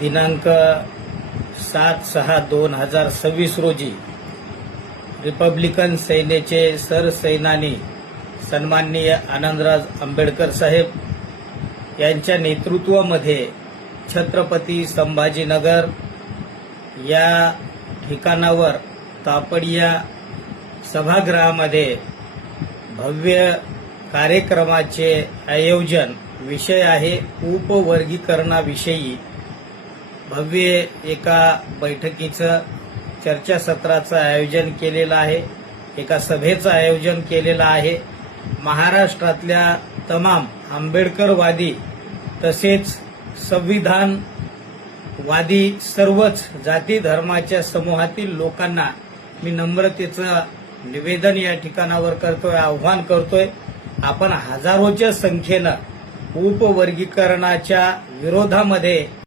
दिनांक 7/6/2026 रोजी रिपब्लिकन सेनेचे सरसेनानी सन्माननीय आनंदराज आंबेडकर साहेब यांच्या नेतृत्वामध्ये छत्रपती संभाजीनगर या ठिकाणावर तापडिया सभागृहामध्ये भव्य कार्यक्रमाचे आयोजन विषय आहे उपवर्गीकरणाविषयी भव्य एका बैठकीचं चर्चासत्राचं आयोजन केलेलं आहे। एका सभेचं आयोजन केलेलं आहे। महाराष्ट्रातल्या तमाम आंबेडकरवादी तसेच संविधानवादी सर्वच जाती धर्माच्या समूहातील लोकांना मी नम्रतेचं निवेदन या ठिकाणावर करतोय, आव्हान करतोय। आपण हजारोच्या संख्येनं उपवर्गीकरणाच्या विरोधामध्ये